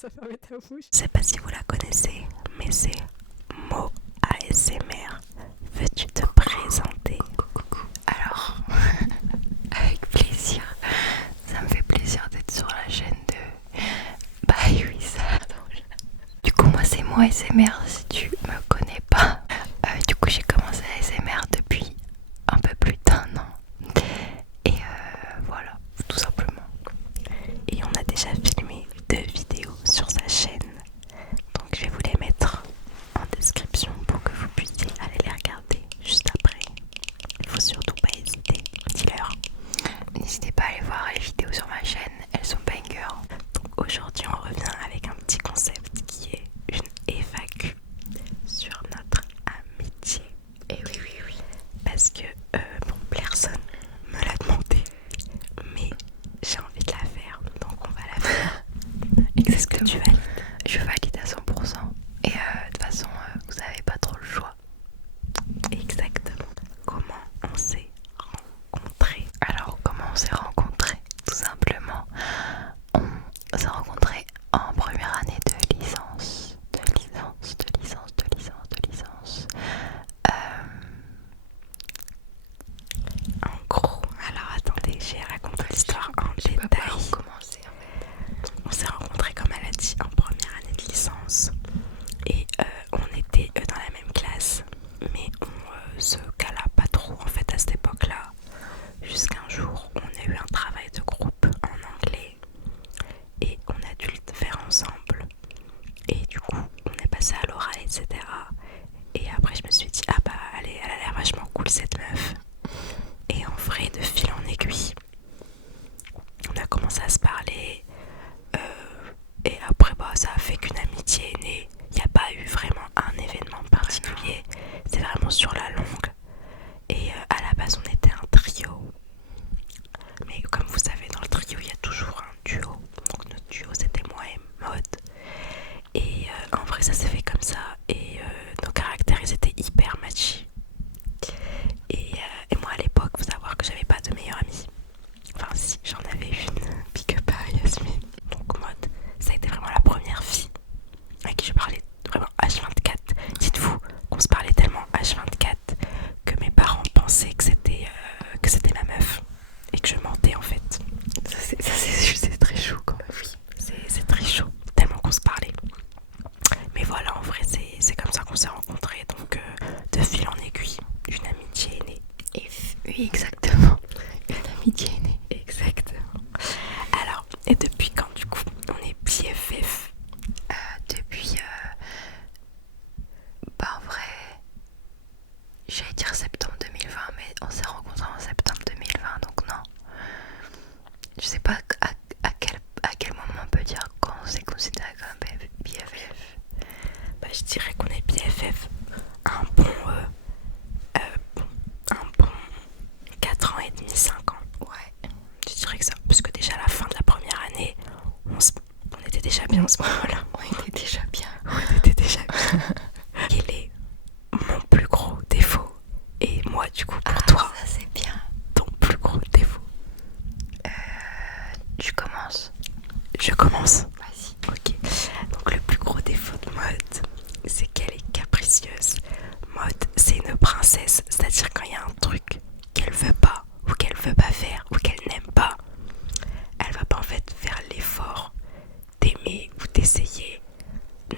commence à fermer ta bouche. Je sais pas si vous la connaissez, mais c'est Mo ASMR. Veux-tu te présenter? Coucou. Alors, avec plaisir. Ça me fait plaisir d'être sur la chaîne de Bayouisa. Du coup, moi c'est Mo ASMR si tu me connais pas. Du coup, j'ai commencé à ASMR depuis un peu plus d'1 an. Et voilà, tout simplement. Et on a déjà filmé 2 vidéos sur sa chaîne. Donc je vais vous les mettre en description pour que vous puissiez aller les regarder juste après. Il faut surtout pas hésiter, dis-leur. N'hésitez pas à aller voir les vidéos sur ma chaîne, elles sont banger. Donc aujourd'hui on revient avec un petit concept qui est une FAQ sur notre amitié. Et oui. Parce que bon, personne me l'a demandé, mais j'ai envie de la faire, donc on va la faire. Est-ce que tu valides? Je valide à 100%. Et de toute façon, vous n'avez pas trop le choix. Exactement. Comment on s'est rencontrés? Alors, comment on s'est rencontrés? Tout simplement, on s'est rencontrés en première année de licence. En gros, alors attendez, j'ai raconté l'histoire en Je sais pas détail. par où commencer en fait. On s'est rencontrés, comme elle a dit, en première année de licence. Et on était dans la même classe, mais on se cala pas trop en fait à cette époque-là. Jusqu'un jour, on a eu un travail de groupe en anglais et on a dû le faire ensemble. Et du coup, on est passé à l'oral, etc. Et après, je me suis dit, ah bah, allez, elle a l'air vachement cool cette meuf. Et en vrai, de fil en aiguille, on a commencé à se parler. Et après, bah, ça a fait qu'une amitié est née. Il n'y a pas eu vraiment un événement particulier. C'est vraiment sur la longue. Et à la base, on était un trio. Mais comme vous savez, dans le trio, il y a toujours un duo. Donc notre duo, c'était moi et Maud. Et en vrai, ça s'est fait comme ça. Et nos caractères, ils étaient hyper matchés. Et moi, à l'époque, faut savoir que j'avais pas de meilleure amie. Enfin, si, j'en avais une. Big up à Yasmine. Donc Maud, ça a été vraiment la première fille à qui je parlais vraiment H24. Dites-vous qu'on se parlait tellement H24 que mes parents pensaient que c'était ma meuf et que je mentais en fait. C'est très chaud quand même. Oui, c'est très chaud, tellement qu'on se parlait. Mais voilà, en vrai, c'est comme ça qu'on s'est rencontrés. Donc de fil en aiguille, une amitié est née. Et oui, exactement. Une amitié est née. Exactement. Alors, et depuis quand du coup on est BFF? Depuis, bah en vrai, j'allais dire septembre 2020, mais on s'est rencontrés en septembre 2020, donc non. Je sais pas à quel moment on peut dire quand on s'est considéré comme BFF. Bah, je dirais qu'on est BFF un bon 4 ans et demi, 5 ans. Ouais. Je dirais que ça, parce que déjà à la fin de la première année, on était déjà bien à ce moment-là. On était déjà bien. On était déjà bien. Quel est mon plus gros défaut? Et moi, du coup, pour toi, Ça c'est bien. ton plus gros défaut? Tu commences. Je commence. Vas-y. Ok. Donc le plus gros défaut de Maud, c'est qu'elle est capricieuse. Maud, c'est une princesse. C'est-à-dire quand il y a un truc qu'elle veut pas, ou qu'elle veut pas faire, ou qu'elle n'aime pas, elle va pas en fait faire l'effort d'aimer ou d'essayer.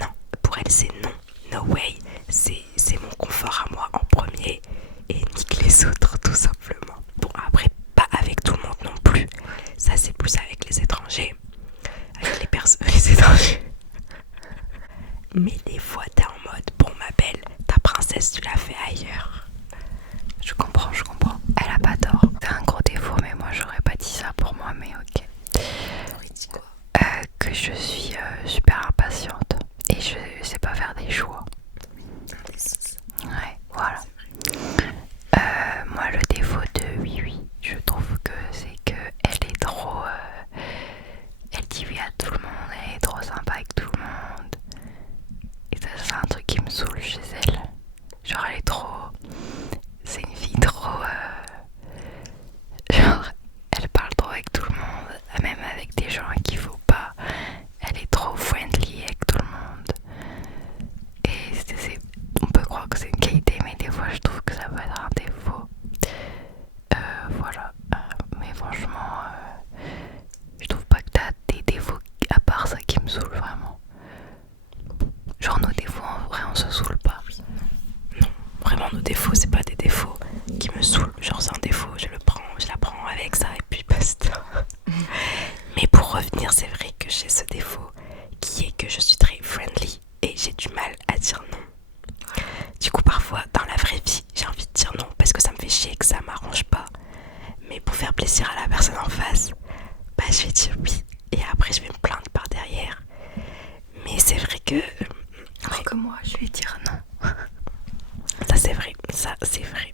Non, pour elle c'est non. No way. C'est mon confort à moi en premier et nique les autres tout simplement. Bon après, pas avec tout le monde non plus. Ça c'est plus avec les étrangers. Avec les étrangers. Mais des fois t'es en mode, bon ma belle, ta princesse tu l'as fait ailleurs. Je comprends. Elle a pas tort. C'est un gros défaut, mais moi j'aurais pas dit ça pour moi, mais ok. Que je suis super impatiente et je sais pas faire des choix. Ouais, voilà. Moi le défaut de oui, je trouve que c'est que elle est trop... elle dit oui à tout le monde, elle est trop sympa avec tout le monde. Et ça plaisir à la personne en face, bah je vais dire oui. Et après je vais me plaindre par derrière. Mais c'est vrai que... Alors que moi, je vais dire non. Ça c'est vrai, ça c'est vrai.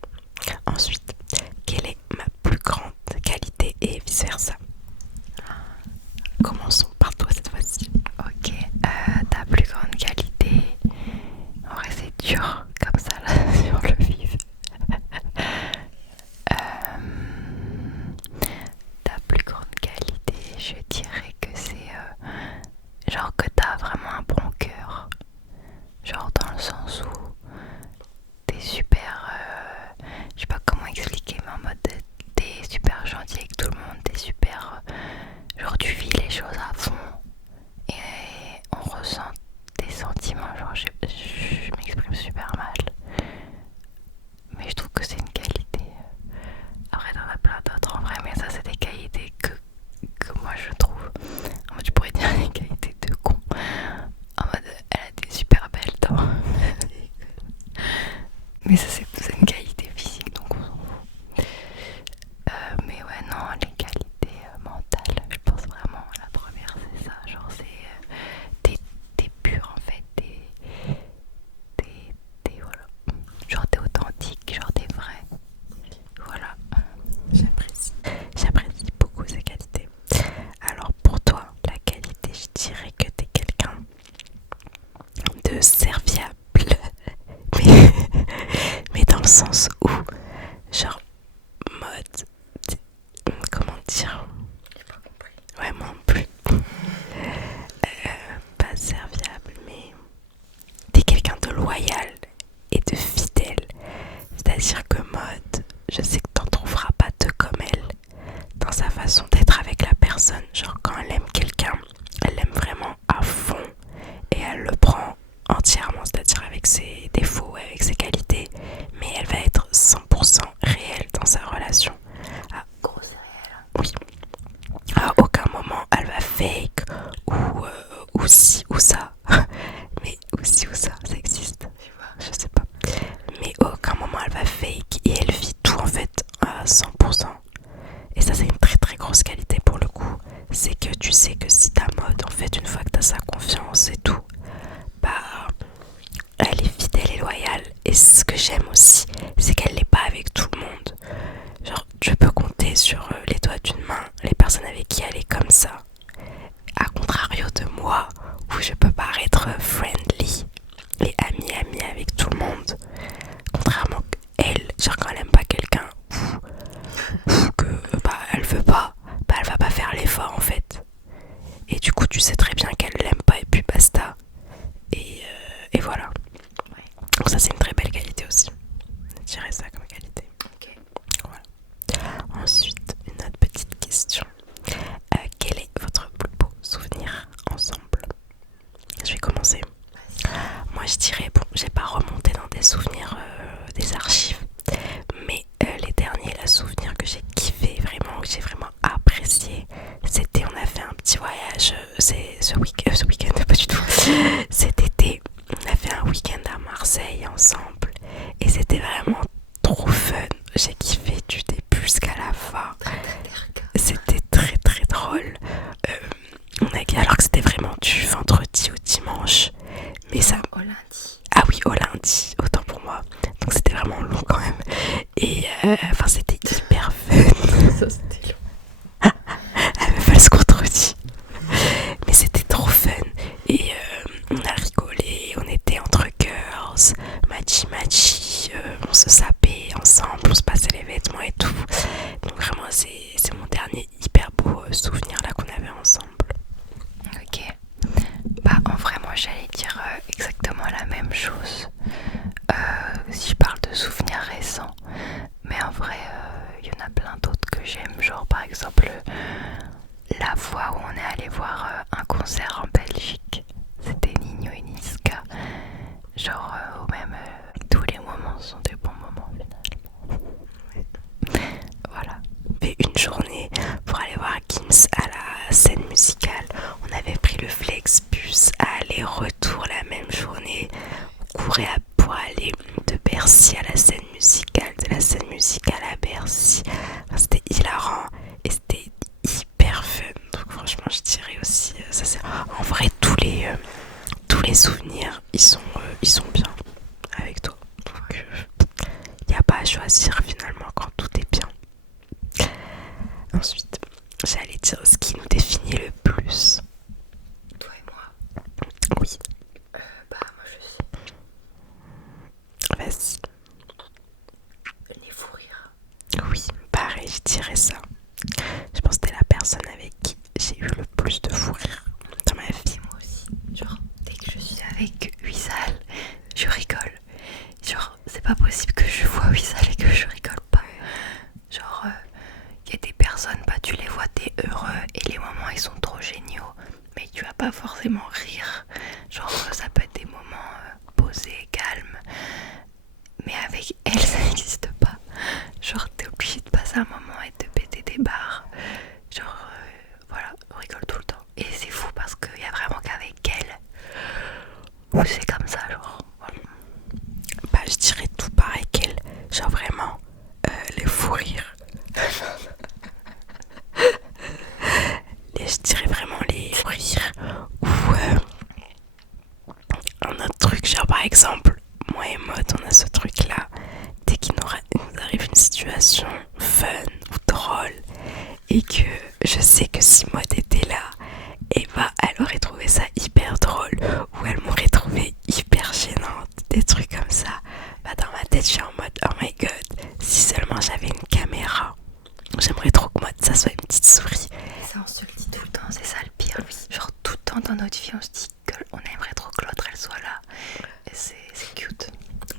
Ensuite, quelle est ma plus grande qualité et vice versa? Commençons par toi cette fois-ci. Ok, ta plus grande qualité. En vrai, c'est dur comme ça là sur le vif. Ta plus grande qualité, je dirais que c'est genre que t'as vraiment un bon cœur. Genre dans le sens où t'es super. Je sais pas comment expliquer, mais en mode t'es super gentil avec tout le monde, t'es super. Genre tu vis les choses à fond et on ressent tes sentiments. Genre je m'exprime super mal, mais je trouve que c'est une qualité. Après, t'en as plein d'autres en vrai, mais ça, c'est des qualités que moi je trouve. En mode, tu pourrais dire des qualités de con. En mode, elle a des super belles dents. Mais ça, c'est une qualité physique, donc on s'en fout. Mais ouais, non, les qualités mentales, je pense vraiment, la première, c'est ça. Genre, c'est. T'es pur en fait, voilà. Genre, t'es authentique, genre, t'es vrai. Voilà. J'apprécie beaucoup ces qualités. Alors pour toi, la qualité, je dirais que t'es quelqu'un de serviable. Mais, mais dans le sens où, genre, mode, comment dire? Ouais, moi non plus. Pas serviable, mais t'es quelqu'un de loyal et de fidèle. C'est-à-dire que mode, je sais que t'en trouveras pas deux comme elle dans sa façon d'être avec la personne. Genre quand elle aime quelqu'un, elle l'aime vraiment à fond et elle le prend entièrement, c'est-à-dire avec ses défauts, avec ses qualités, mais elle va être 100% réelle dans sa relation. Ah, Gros céréales. oui. À aucun moment elle va fake ou ci ou ça. Mais ou ci ou ça existe. Je sais pas. Mais à aucun moment elle va fake et elle vit tout en fait à 100%. Et ça c'est une très très grosse qualité pour le coup. C'est que tu sais que si ta mode en fait une fois que t'as sa confiance et tout, bah elle est fidèle et loyale. Et ce que j'aime aussi, c'est qu'elle l'est pas avec tout le monde. Genre je peux compter sur les doigts d'une main les personnes avec qui elle est comme ça. À contrario de moi, où je peux paraître friendly et amie avec tout le monde. Contrairement qu'elle, genre quand elle aime pas quelqu'un ou que bah elle veut pas, bah elle va pas faire l'effort en fait. Et du coup tu sais très bien qu'elle l'aime pas et puis basta. Et voilà. Donc ça c'est une très belle qualité aussi. Je dirais ça comme qualité. Ok. Voilà. Ensuite, une autre petite question. Quel est votre plus beau souvenir ensemble? Je vais commencer. Moi je dirais, bon, j'ai pas remonté dans des souvenirs des archives, mais les derniers souvenirs que j'ai kiffé vraiment, que j'ai vraiment apprécié, c'était, on a fait un petit voyage, c'est ce week-end, pas du tout, cet été, on a fait un week-end à Marseille ensemble, et c'était vraiment trop fun, j'ai kiffé du début jusqu'à la fin, c'était très très drôle, alors que c'était vraiment du vendredi au dimanche, mais ça... Au lundi. Ah oui, au lundi, autant pour moi. Donc c'était vraiment long quand même. Et enfin c'était hyper fun. Ça c'était long. Elle me fait le se contredit. Mais c'était trop fun. Et on a rigolé, on était entre girls, matchy, on se sapait ensemble, on se passait les vêtements et tout. Donc vraiment c'est mon dernier hyper beau souvenir là qu'on avait ensemble. Ok. Bah en vrai moi j'allais dire exactement la même chose si je parle de souvenirs récents, mais en vrai il y en a plein d'autres que j'aime, genre par exemple la fois où on est allé voir un concert en Belgique, c'était Nino et Niska, genre au même tous les moments sont des bons moments finalement. Voilà. Fait une journée pour aller voir Gims à la scène musicale. On avait pris le Flexbus aller-retour la même journée. On courait pour aller de Bercy à la scène musicale, de la scène musicale à Bercy. Enfin, c'était hilarant. je dirais ça. Je pense que t'es la personne avec qui j'ai eu le plus de fou rire dans ma vie. Moi aussi. Genre, dès que je suis avec Wissal, je rigole. Genre, c'est pas possible que je vois Wissal et que je rigole pas. Genre, y a des personnes, bah tu les vois, t'es heureux et les moments ils sont trop géniaux, mais tu vas pas forcément rire. Genre, ça peut être des moments posés, calmes, mais avec elle ça n'existe pas. Genre, t'es obligé de passer un moment et de péter des barres. Genre, voilà, on rigole tout le temps. Et c'est fou parce qu'il y a vraiment qu'avec elle où c'est comme ça, genre. Voilà. Bah, je dirais tout pareil qu'elle. Genre vraiment, les fous rires. Je dirais vraiment les fous rires. Ou un autre truc, genre par exemple, moi et Maud, on a ce truc là. Dès qu'il nous arrive une situation fun ou drôle, et que je sais que si Maud était là, et bah elle aurait trouvé ça hyper drôle, ou elle m'aurait trouvé hyper gênante, des trucs comme ça. Bah dans ma tête je suis en mode oh my god, si seulement j'avais une caméra, j'aimerais trop que Maud ça soit une petite souris. Ça on se le dit tout le temps, c'est ça le pire. Genre tout le temps dans notre vie on se dit qu'on aimerait trop que l'autre elle soit là. Et c'est cute.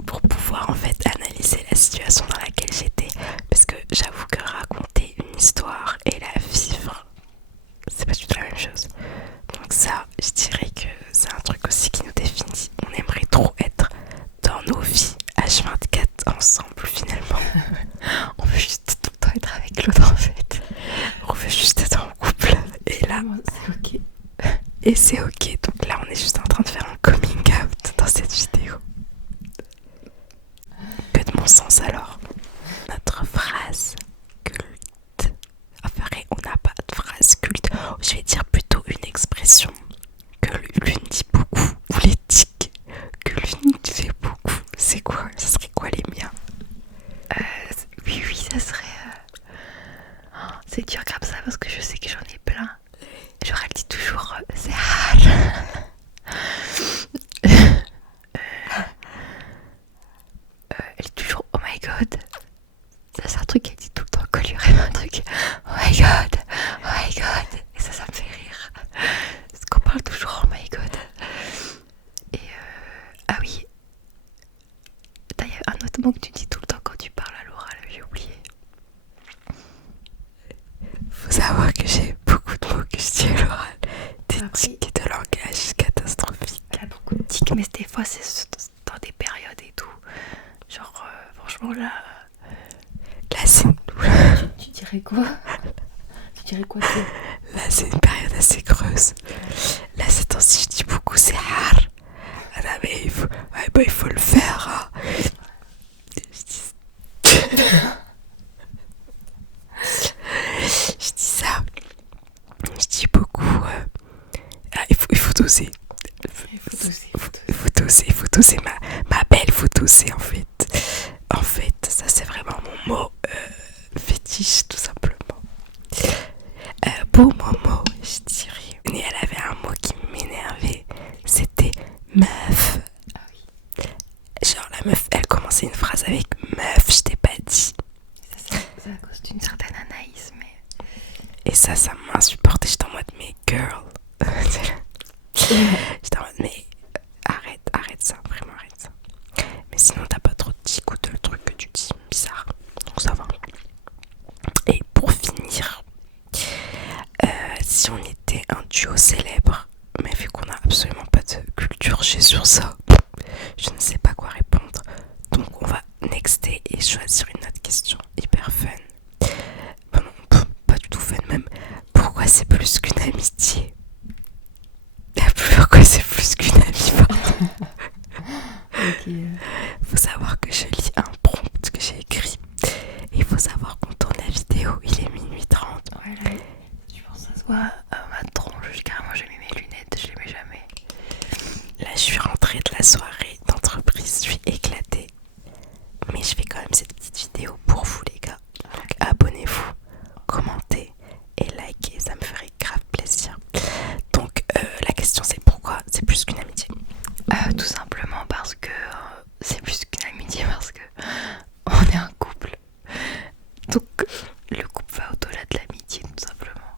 Pour pouvoir en fait analyser la situation dans laquelle j'étais, parce que j'avoue que raconter une histoire et la vivre, c'est pas du tout la même chose. Donc ça, je dirais que c'est un truc aussi qui nous définit. On aimerait trop être dans nos vies H24 ensemble finalement. On veut juste tout le temps être avec l'autre en fait. On veut juste être en couple. Et là, c'est ok. et c'est ok. Donc là, on est juste en train de faire un coming out dans cette vidéo. Que de mon sens alors. Notre phrase culte. Enfin, on n'a pas de phrase culte. Je vais dire plutôt une expression que l'une dit beaucoup. Ou les tics que l'une fait beaucoup. C'est quoi? Ça serait quoi les miens? Oui, ça serait... c'est dur comme ça parce que je sais que j'en ai plein. Genre elle dit toujours c'est hard. Elle dit toujours oh my god. Ça c'est un truc qu'elle dit tout le temps quand il y aurait un truc. Oh my god, oh my god. Et ça me fait rire. Parce qu'on parle toujours oh my god. Et ah oui. Il y a un autre mot que tu dis tout le temps quand tu parles à l'oral, j'ai oublié. Faut savoir que j'ai beaucoup de mots que je dis à l'oral. Des tics de langage catastrophiques. Elle a beaucoup de tics, mais des fois c'est dans des périodes et tout. Genre, franchement là. Là, c'est Tu dirais quoi? Tu dirais quoi toi? là, c'est une période assez creuse. Là, ces temps-ci, je dis beaucoup c'est hard. Ah non, mais il faut le faire. Hein. Je dis ça. Je dis beaucoup. Il faut doser. Il faut doser ma belle, il faut doser en fait. En fait, ça c'est vraiment mon mot fétiche tout simplement. Pour mon mot, je dirais. Et elle avait un mot qui m'énervait. C'était meuf. Genre la meuf, elle commençait une phrase avec meuf, je t'ai pas dit. C'est à cause d'une certaine Anaïs, mais. Et ça m'insupportait. J'étais en mode mais girl. J'étais en mode mais arrête ça, vraiment arrête ça. Mais sinon t'as pas trop de tics ou de trucs que tu dis bizarre. Donc ça va. Et pour finir, si on était un duo célèbre, mais vu qu'on a absolument pas de culture G sur ça, je ne sais pas quoi répondre. Donc on va nexter et choisir une autre question hyper fun. Bon, non, pas du tout fun même. Pourquoi c'est plus qu'une amitié? Pourquoi c'est plus qu'une amie, pardon. Okay. Faut savoir que je lis un prompt que j'ai écrit. Et il faut savoir qu'on tourne la vidéo, il est minuit 30. Ouais, là, je pense que ça se voit à ma tronche. Carrément, j'ai mis mes lunettes, je les mets jamais. Là, je suis rentrée de la soirée d'entreprise, je suis éclatée. Mais je fais quand même cette petite vidéo pour vous, les gars. Donc, abonnez-vous, commentez et likez, ça me ferait grave plaisir. Donc, la question, c'est pourquoi c'est plus qu'une amitié? Tout simplement parce que c'est plus qu'une amitié, parce que on est un couple. Donc le couple va au-delà de l'amitié, tout simplement.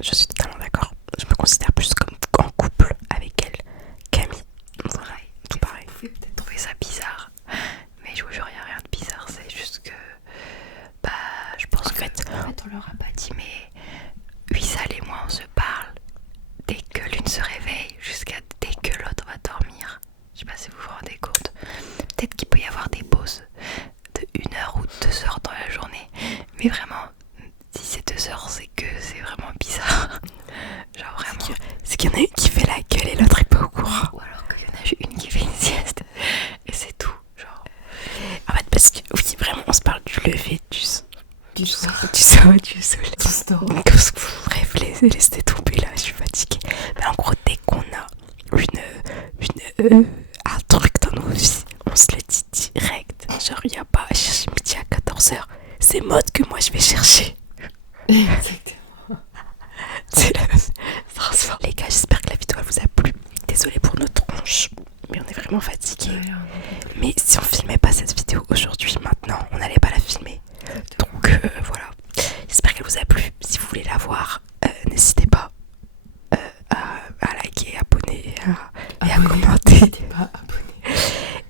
Je suis totalement d'accord. Je me considère plus comme en couple avec elle qu'amie. Voilà, tout pareil. Vous pouvez peut-être trouver ça bizarre, mais je vous jure, il n'y a rien de bizarre. C'est juste que, bah, je pense En fait, on leur a pas dit, mais Wissal et moi, on se parle dès que l'une se réveille jusqu'à dès que l'autre va dormir. Je sais pas si vous vous rendez compte. Peut-être qu'il peut y avoir des pauses de 1 heure ou 2 heures dans la journée, mais vraiment, si c'est 2 heures, c'est que c'est vraiment bizarre. Genre vraiment. c'est qu'il y en a une qui fait la gueule et l'autre est pas au courant. Ou alors qu'il y en a une qui fait une sieste et c'est tout. Genre. En fait, parce que oui, vraiment, on se parle du lever, du soir, du soleil. Bref, laissez tomber là, je suis fatiguée. Mais en gros, dès qu'on a un truc dans nos vies, on se le dit direct. Genre, il n'y a pas à chercher midi à 14h. C'est mode que moi je vais chercher. Exactement. C'est la transforme. Les gars, j'espère que la vidéo elle vous a plu. Désolée pour notre tronche, mais on est vraiment fatigués. Mais si on filmait pas cette vidéo aujourd'hui, maintenant, on n'allait pas la filmer. Donc voilà. J'espère qu'elle vous a plu. Si vous voulez la voir, n'hésitez pas à liker, abonner et à commenter. N'hésitez pas à abonner.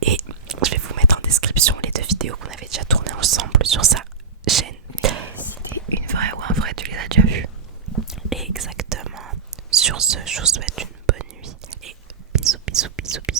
Et je vais vous mettre en description les 2 vidéos qu'on avait déjà tournées ensemble sur sa chaîne. C'était une vraie ou un vrai, tu les as déjà vus. Exactement. Sur ce, je vous souhaite une bonne nuit et bisous, bisous, bisous, bisous.